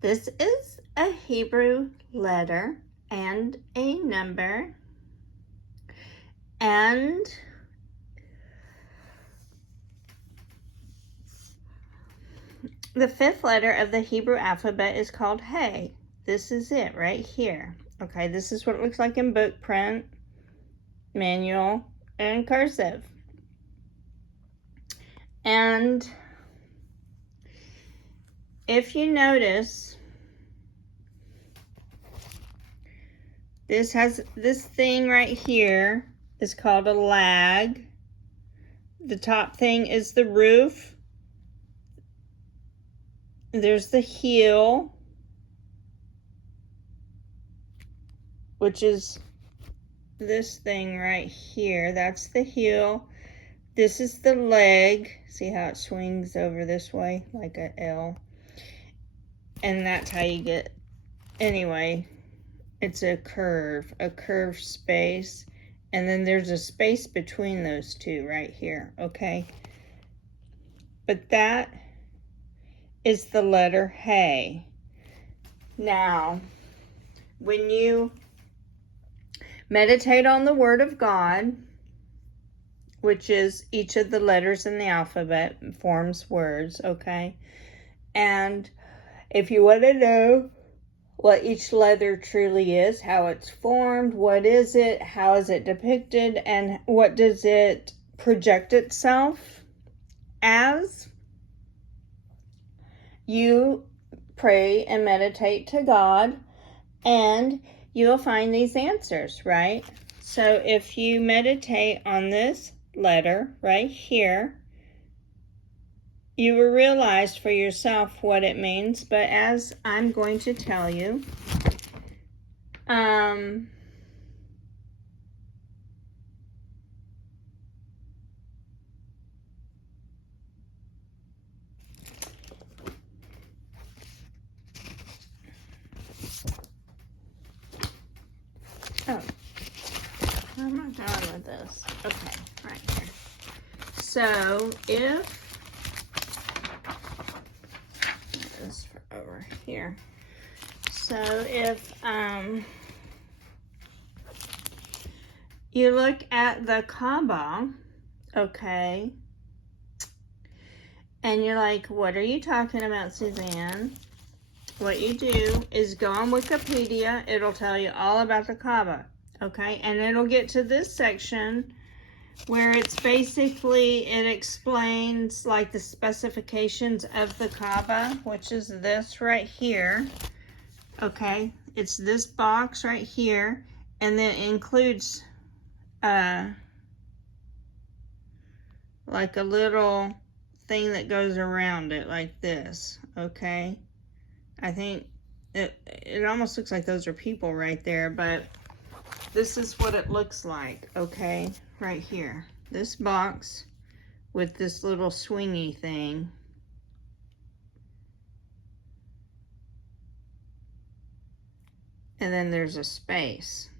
This is a Hebrew letter and a number, and the fifth letter of the Hebrew alphabet is called Hey. This is it right here. Okay, this is what it looks like in book print, manual, and cursive. And if you notice, this has this thing right here is called a lag. The top thing is the roof. There's the heel, which is this thing right here. That's the heel. This is the leg. See how it swings over this way like an L? And that's how you get, anyway, it's a curve space. And then there's a space between those two right here, okay? But that is the letter Hey. Now, when you meditate on the Word of God, which is each of the letters in the alphabet forms words, okay? And if you want to know what each letter truly is, how it's formed, what is it, how is it depicted, and what does it project itself as, you pray and meditate to God, and you will find these answers, right? So if you meditate on this letter right here, you will realize for yourself what it means. But as I'm going to tell you, how am I done with this? Okay, right here. So if this for over here. So if you look at the Kaaba, okay, and you're like, what are you talking about, Suzanne? What you do is go on Wikipedia. It'll tell you all about the Kaaba, okay? And it'll get to this section where it's basically, it explains like the specifications of the Kaaba, which is this right here, okay? It's this box right here, and then it includes like a little thing that goes around it like this, okay? I think it almost looks like those are people right there, but this is what it looks like, okay? Right here. This box with this little swingy thing. And then there's a space.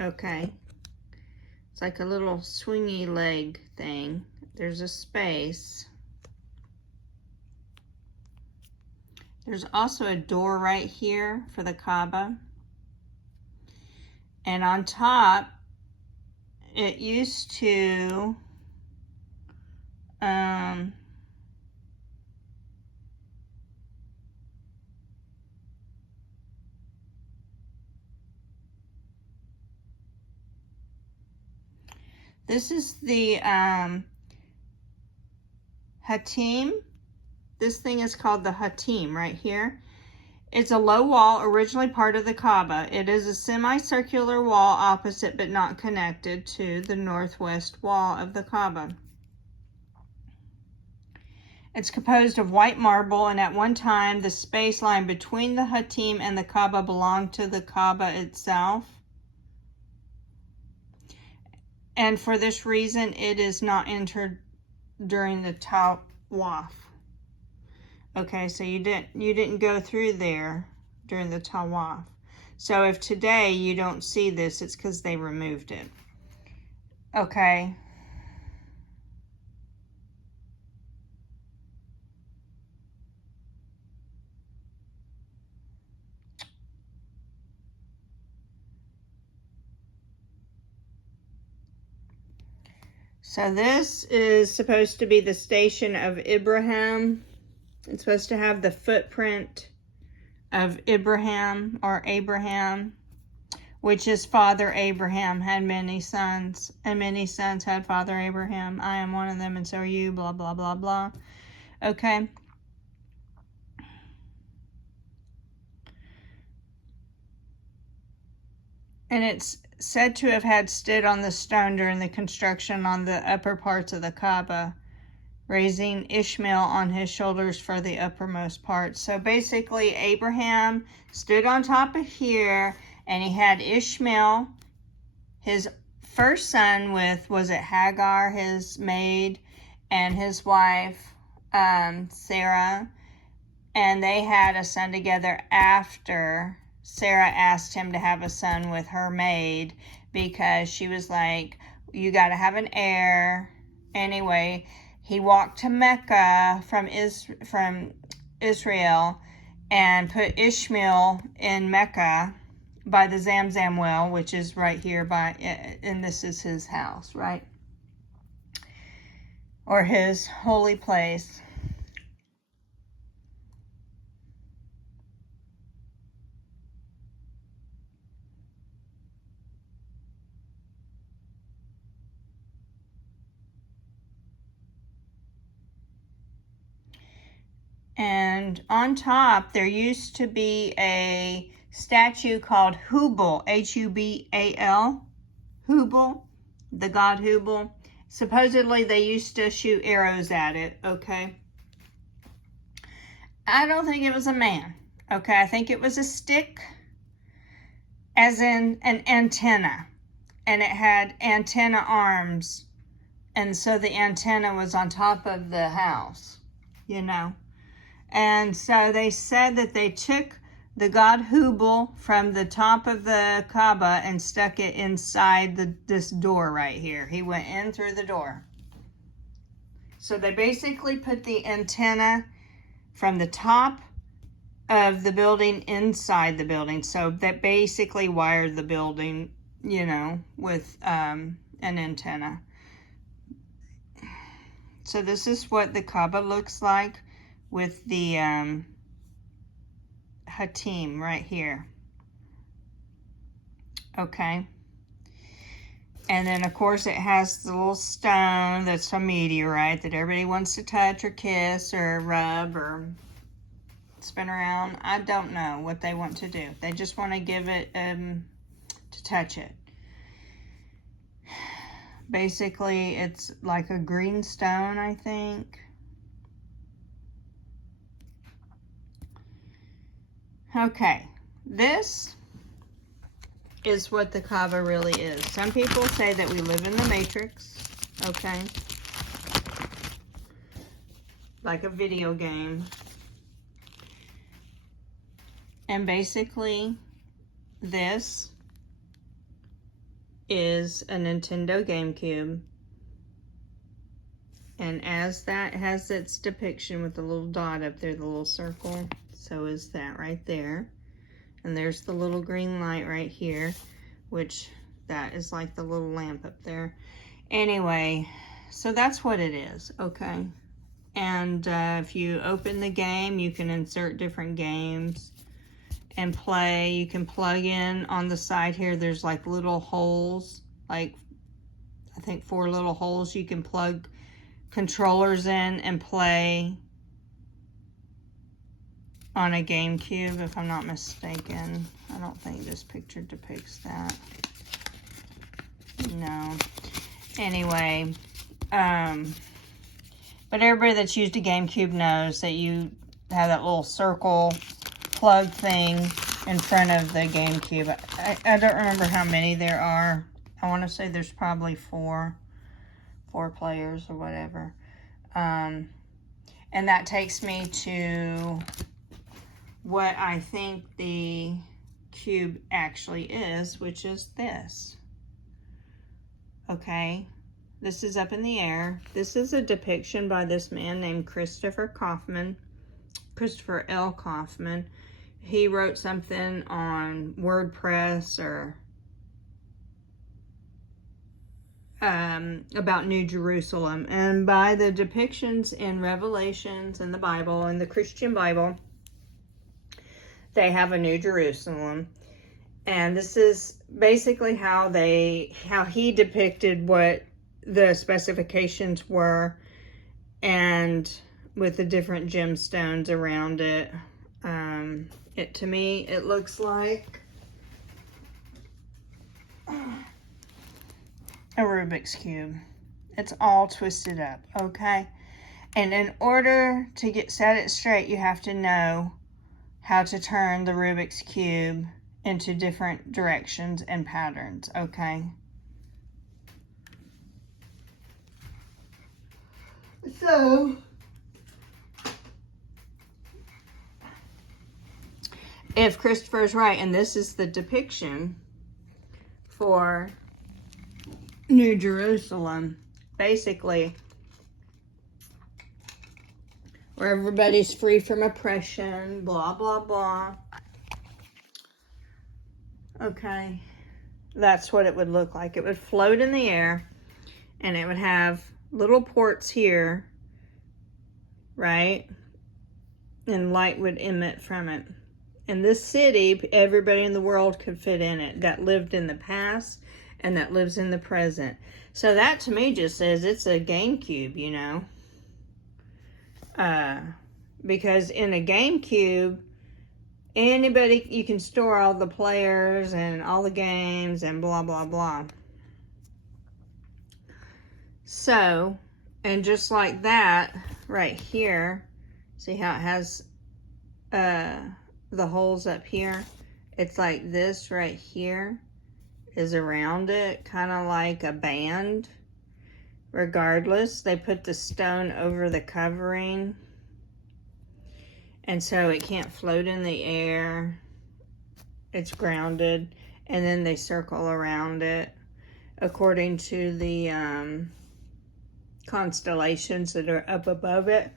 Okay. It's like a little swingy leg thing. There's a space. There's also a door right here for the Kaaba. And on top, it used to, this is the Hatim. This thing is called the Hatim right here. It's a low wall, originally part of the Kaaba. It is a semicircular wall opposite but not connected to the northwest wall of the Kaaba. It's composed of white marble, and at one time the space line between the Hatim and the Kaaba belonged to the Kaaba itself. And for this reason, it is not entered during the Tawaf. Okay, so you didn't go through there during the Tawaf. So if today you don't see this, it's because they removed it. Okay. So this is supposed to be the station of Abraham. It's supposed to have the footprint of Abraham, or Abraham, which is Father Abraham had many sons, and many sons had Father Abraham. I am one of them, and so are you, blah, blah, blah, blah. Okay. And it's said to have had stood on the stone during the construction on the upper parts of the Kaaba, raising Ishmael on his shoulders for the uppermost part. So basically, Abraham stood on top of here, and he had Ishmael, his first son, with, was it Hagar, his maid, and his wife, Sarah, and they had a son together after Sarah asked him to have a son with her maid, because she was like, you got to have an heir. Anyway, he walked to Mecca from Israel and put Ishmael in Mecca by the Zamzam well, which is right here by, and this is his house, right? Or his holy place. And on top, there used to be a statue called Hubal, Hubal, Hubal, the god Hubal. Supposedly, they used to shoot arrows at it, okay? I don't think it was a man, okay? I think it was a stick, as in an antenna. And it had antenna arms. And so the antenna was on top of the house, you know? And so they said that they took the god Hubal from the top of the Kaaba and stuck it inside this door right here. He went in through the door. So they basically put the antenna from the top of the building inside the building. So that basically wired the building, you know, with an antenna. So this is what the Kaaba looks like, with the Hatim right here. Okay. And then, of course, it has the little stone that's a meteorite that everybody wants to touch or kiss or rub or spin around. I don't know what they want to do. They just want to give it, to touch it. Basically, it's like a green stone, I think. Okay, this is what the Kaaba really is. Some people say that we live in the Matrix, okay? Like a video game. And basically, this is a Nintendo GameCube. And as that has its depiction with the little dot up there, the little circle, so is that right there. And there's the little green light right here, which that is like the little lamp up there. Anyway, so that's what it is, okay? And if you open the game, you can insert different games and play. You can plug in on the side here. There's like little holes, like I think 4 little holes you can plug controllers in and play on a GameCube, if I'm not mistaken. I don't think this picture depicts that. No. Anyway, but everybody that's used a GameCube knows that you have that little circle plug thing in front of the GameCube. I don't remember how many there are. I want to say there's probably 4 players or whatever. And that takes me to what I think the cube actually is, which is this. Okay, this is up in the air. This is a depiction by this man named Christopher L. Kaufman. He wrote something on WordPress or about New Jerusalem. And by the depictions in Revelations in the Bible, in the Christian Bible, they have a New Jerusalem. And this is basically how he depicted what the specifications were, and with the different gemstones around it. To me, it looks like a Rubik's Cube. It's all twisted up, okay? And in order to set it straight, you have to know how to turn the Rubik's Cube into different directions and patterns, okay? So, if Christopher's right, and this is the depiction for New Jerusalem, basically, where everybody's free from oppression, blah, blah, blah. Okay, that's what it would look like. It would float in the air, and it would have little ports here, right? And light would emit from it. And this city, everybody in the world could fit in it that lived in the past and that lives in the present. So that to me just says it's a GameCube, you know. Because in a GameCube, anybody, you can store all the players and all the games and blah, blah, blah. So, and just like that, right here, see how it has the holes up here? It's like this right here is around it, kind of like a band. Regardless, they put the stone over the covering, and so it can't float in the air. It's grounded, and then they circle around it according to the constellations that are up above it.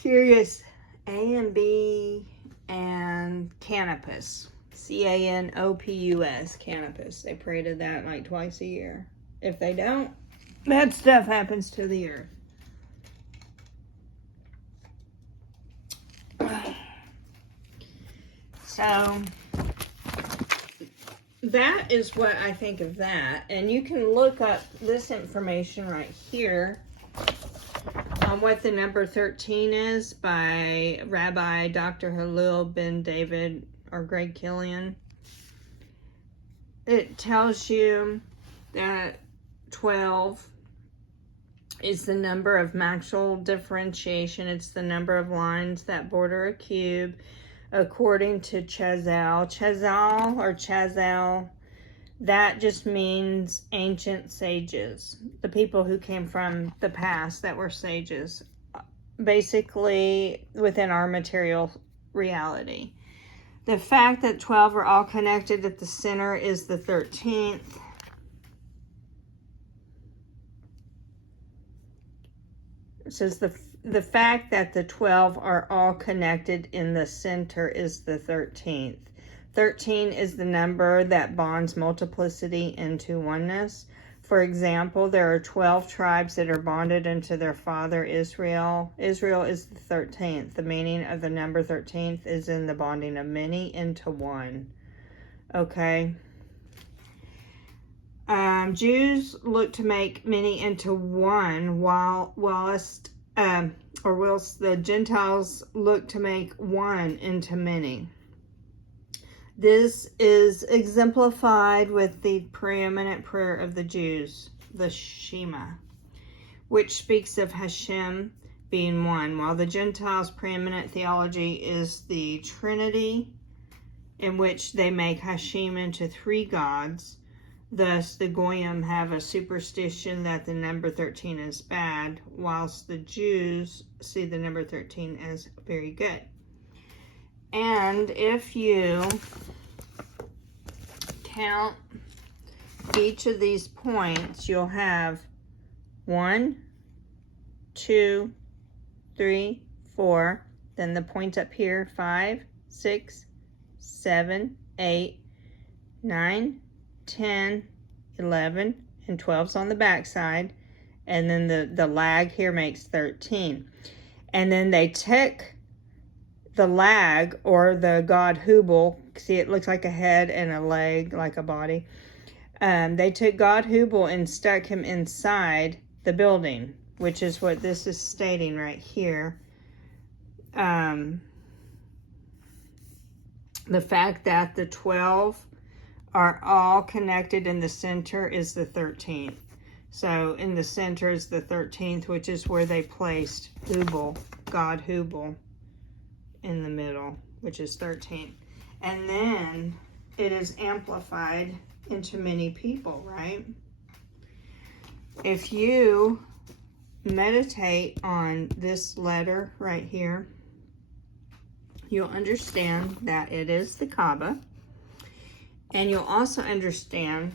Sirius A and B and Canopus. Canopus. Canopus. They pray to that like twice a year. If they don't, bad stuff happens to the earth. So that is what I think of that. And you can look up this information right here on what the number 13 is by Rabbi Dr. Hillel Ben David or Greg Killian. It tells you that 12 is the number of Maxwell differentiation. It's the number of lines that border a cube according to Chazal. Chazal, that just means ancient sages, the people who came from the past that were sages, basically within our material reality. The fact that 12 are all connected at the center is the 13th. It says the fact that the 12 are all connected in the center is the 13th. 13 is the number that bonds multiplicity into oneness. For example, there are 12 tribes that are bonded into their father Israel. Israel is the 13th. The meaning of the number 13th is in the bonding of many into one. Okay. Jews look to make many into one, whilst the Gentiles look to make one into many. This is exemplified with the preeminent prayer of the Jews, the Shema, which speaks of Hashem being one, while the Gentiles' preeminent theology is the Trinity, in which they make Hashem into three gods. Thus, the Goyim have a superstition that the number 13 is bad, whilst the Jews see the number 13 as very good. And if you count each of these points, you'll have 1, 2, 3, 4. Then the points up here, 5, 6, 7, 8, 9, 10, 11, and 12's on the back side, and then the lag here makes 13. And then they took the lag, or the god Hubal, see it looks like a head and a leg like a body. They took god Hubal and stuck him inside the building, which is what this is stating right here. The fact that the 12 are all connected in the center is the 13th. So in the center is the 13th, which is where they placed Hubal, god Hubal, in the middle, which is 13. And then it is amplified into many people, right? If you meditate on this letter right here, you'll understand that it is the Kaaba. And you'll also understand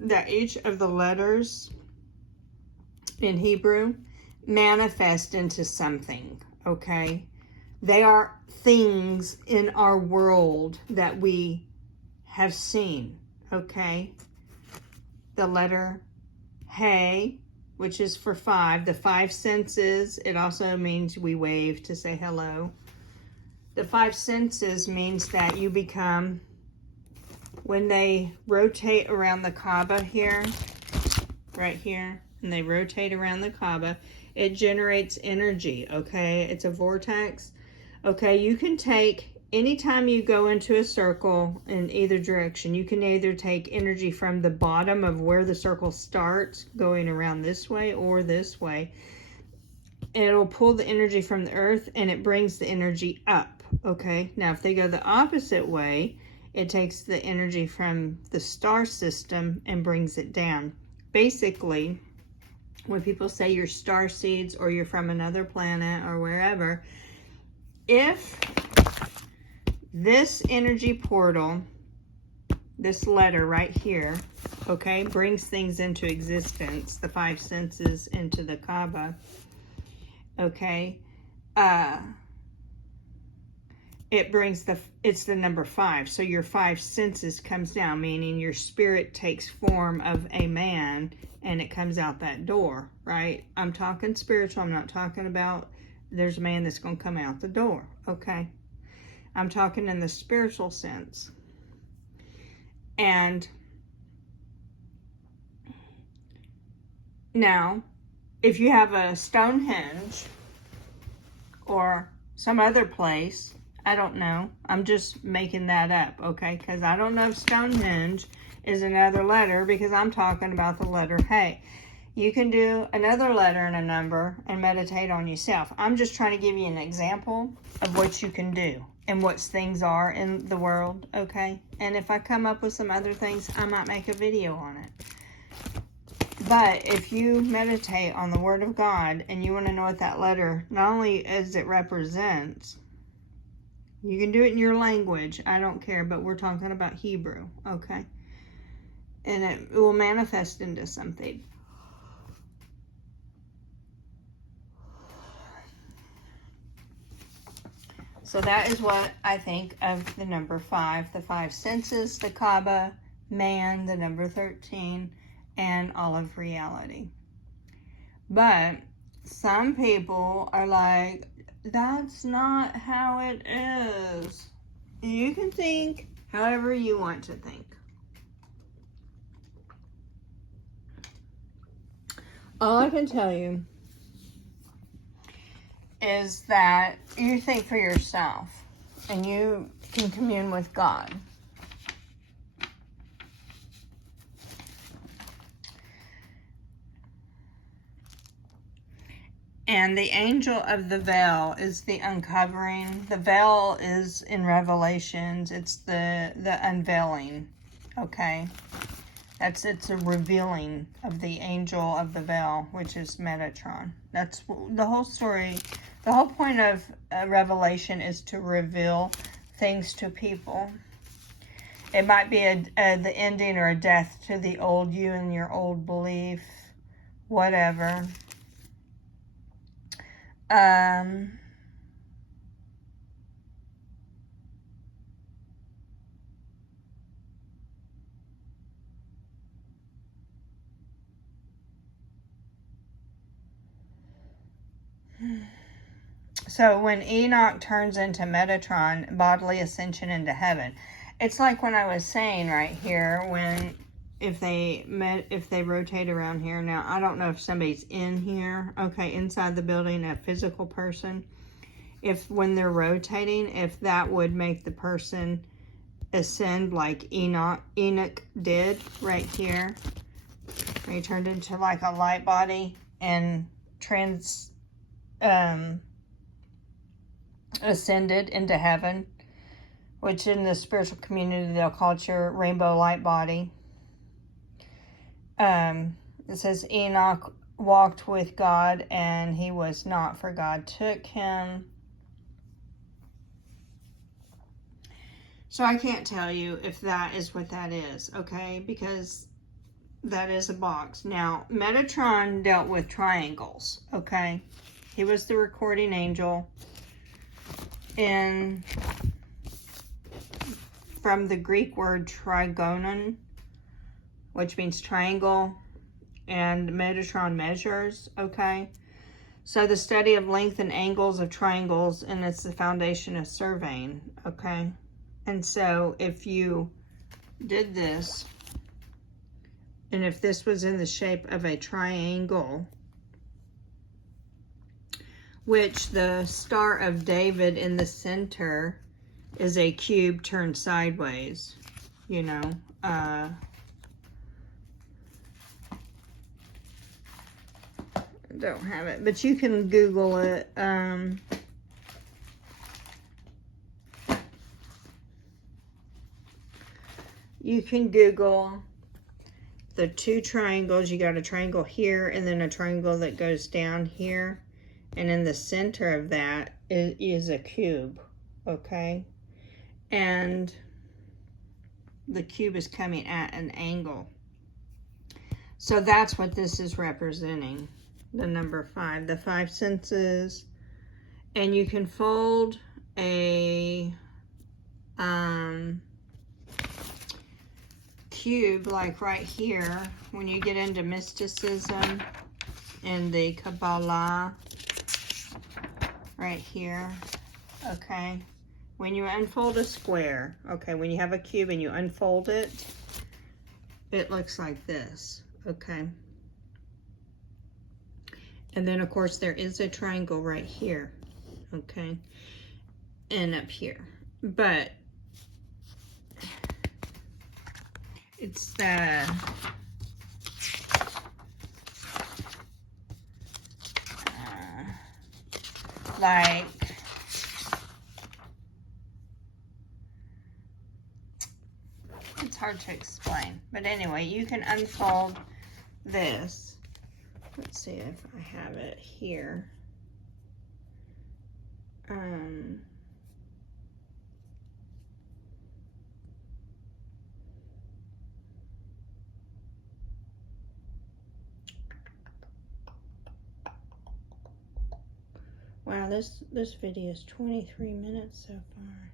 that each of the letters in Hebrew manifest into something, okay? They are things in our world that we have seen, okay? The letter Hey, which is for 5, the 5 senses. It also means we wave to say hello. The 5 senses means that you become, when they rotate around the Kaaba here, right here, and they rotate around the Kaaba, it generates energy, okay? It's a vortex. Okay, you can take, anytime you go into a circle in either direction, you can either take energy from the bottom of where the circle starts, going around this way or this way. It'll pull the energy from the earth and it brings the energy up, okay? Now, if they go the opposite way, it takes the energy from the star system and brings it down. Basically, when people say you're star seeds or you're from another planet or wherever, if this energy portal, this letter right here, okay, brings things into existence, the 5 senses into the Kaaba, okay, it brings it's the number 5. So your 5 senses comes down, meaning your spirit takes form of a man and it comes out that door, right? I'm talking spiritual. I'm not talking about there's a man that's going to come out the door, okay? I'm talking in the spiritual sense. And now, if you have a Stonehenge or some other place, I don't know. I'm just making that up, okay? Because I don't know if Stonehenge is another letter, because I'm talking about the letter Hey. You can do another letter and a number and meditate on yourself. I'm just trying to give you an example of what you can do and what things are in the world, okay? And if I come up with some other things, I might make a video on it. But if you meditate on the Word of God and you want to know what that letter, not only as it represents, you can do it in your language, I don't care, but we're talking about Hebrew, okay? And it will manifest into something. So that is what I think of the number 5, the 5 senses, the Kaaba, man, the number 13, and all of reality. But some people are like, that's not how it is. You can think however you want to think. All I can tell you is that you think for yourself and you can commune with God. And the angel of the veil is the uncovering. The veil is in Revelations. It's the unveiling, okay? It's a revealing of the angel of the veil, which is Metatron. That's the whole story. The whole point of Revelation is to reveal things to people. It might be the ending or a death to the old you and your old belief, whatever. So when Enoch turns into Metatron, bodily ascension into heaven. It's like when I was saying right here, when if they rotate around here. Now, I don't know if somebody's in here, okay, inside the building, a physical person. If when they're rotating, if that would make the person ascend like Enoch did right here. He turned into like a light body and ascended into heaven, which in the spiritual community they'll call it your rainbow light body. It says Enoch walked with God and he was not, for God took him. So I can't tell you if that is what that is, okay? Because that is a box. Now, Metatron dealt with triangles, okay? He was the recording angel. And from the Greek word trigonon, which means triangle, and Metatron measures, okay? So the study of length and angles of triangles, and it's the foundation of surveying, okay? And so if you did this, and if this was in the shape of a triangle, which the Star of David in the center is a cube turned sideways, you know, don't have it, but you can Google it. You can Google the two triangles. You got a triangle here and then a triangle that goes down here. And in the center of that is a cube, okay? And the cube is coming at an angle. So that's what this is representing, the number 5, the 5 senses. And you can fold a cube like right here when you get into mysticism and the Kabbalah right here, okay? When you unfold a square, okay, when you have a cube and you unfold it, it looks like this, okay? And then, of course, there is a triangle right here, okay? And up here. But it's the like it's hard to explain, but anyway, you can unfold this. Let's see if I have it here. Wow, this video is 23 minutes so far.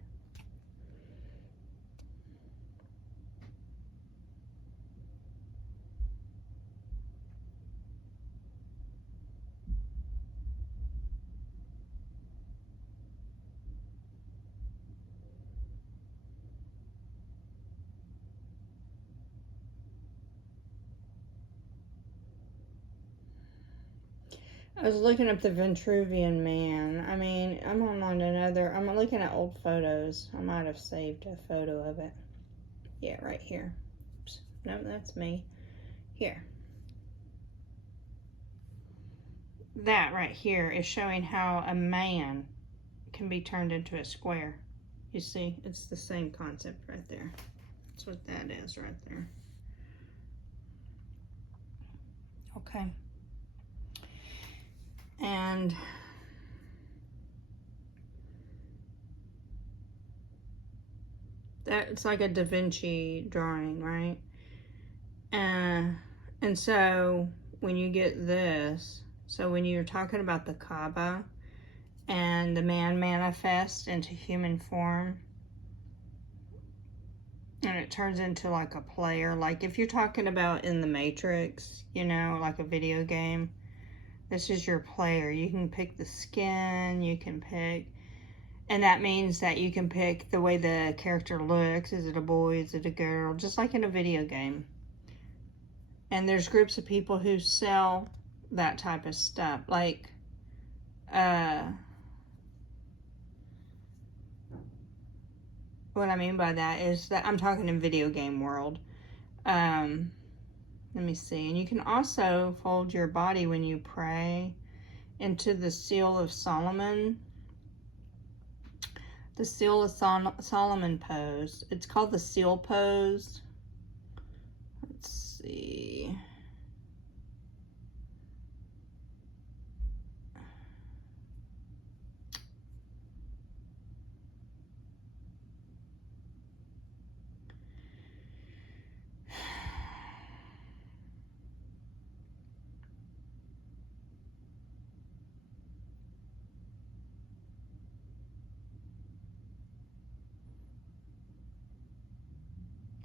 I was looking up the Vitruvian Man. I mean, I'm looking at old photos. I might have saved a photo of it. Yeah, right here. Oops. No, that's me. Here. That right here is showing how a man can be turned into a square. You see, it's the same concept right there. That's what that is right there. Okay. And that it's like a Da Vinci drawing, right? And so when you get this, so when you're talking about the Kaaba and the man manifests into human form, and it turns into like a player, like if you're talking about in the Matrix, you know, like a video game, This is your player. You can pick the skin, you can pick, and that means that you can pick the way the character looks. Is it a boy? Is it a girl? Just like in a video game. And there's groups of people who sell that type of stuff. Like, what I mean by that is that I'm talking in video game world. Let me see. And you can also fold your body when you pray into the Seal of Solomon. The Seal of Solomon pose. It's called the Seal pose. Let's see.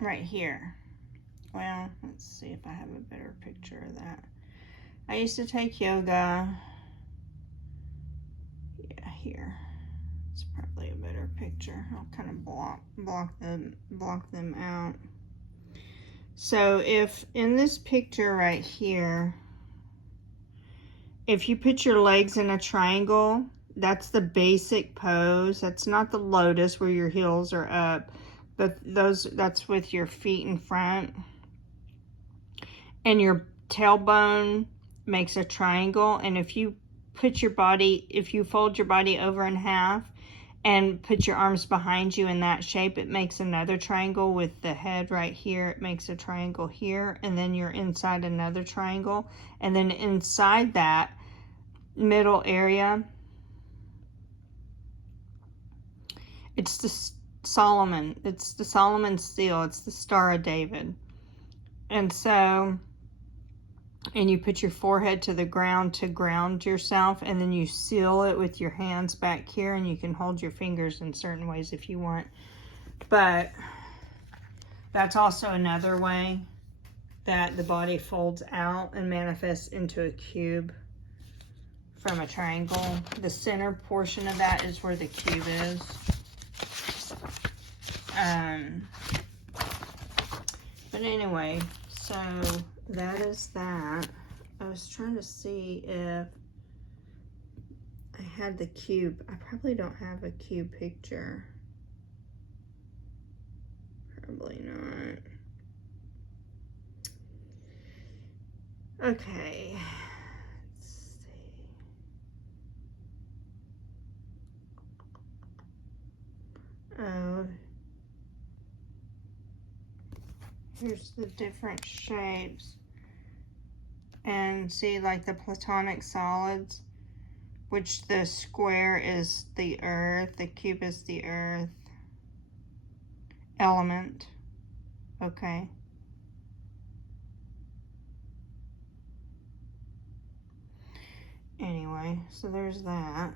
Right here. Well, let's see if I have a better picture of that. I used to take yoga. Yeah, here. It's probably a better picture. I'll kind of block them out. So if in this picture right here, if you put your legs in a triangle, that's the basic pose. That's not the lotus where your heels are up, but that's with your feet in front. And your tailbone makes a triangle. And if you fold your body over in half and put your arms behind you in that shape, it makes another triangle with the head right here. It makes a triangle here, and then you're inside another triangle. And then inside that middle area, it's the Solomon. It's the Solomon seal. It's the Star of David. And so, and you put your forehead to the ground to ground yourself, and then you seal it with your hands back here, and you can hold your fingers in certain ways if you want. But that's also another way that the body folds out and manifests into a cube from a triangle. The center portion of that is where the cube is. But anyway, so that is that. I was trying to see if I had the cube. I probably don't have a cube picture. Probably not. Okay. Let's see. Oh. Here's the different shapes. And see, like the platonic solids, which the square is the earth, the cube is the earth element. Okay. Anyway, so there's that.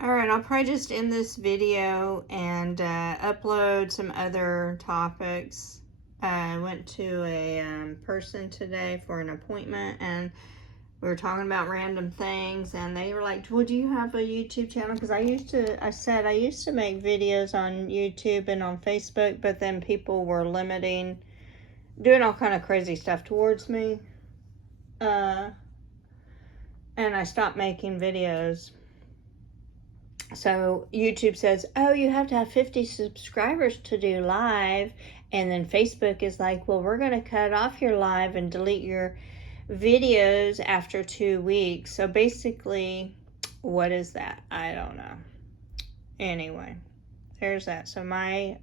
Alright, I'll probably just end this video and upload some other topics. I went to a person today for an appointment, and we were talking about random things, and they were like, well, do you have a YouTube channel? Because I said I used to make videos on YouTube and on Facebook, but then people were doing all kind of crazy stuff towards me. And I stopped making videos. So YouTube says, oh, you have to have 50 subscribers to do live. And then Facebook is like, well, we're going to cut off your live and delete your videos after 2 weeks. So basically, what is that? I don't know. Anyway, there's that. So my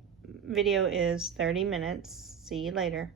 video is 30 minutes. See you later.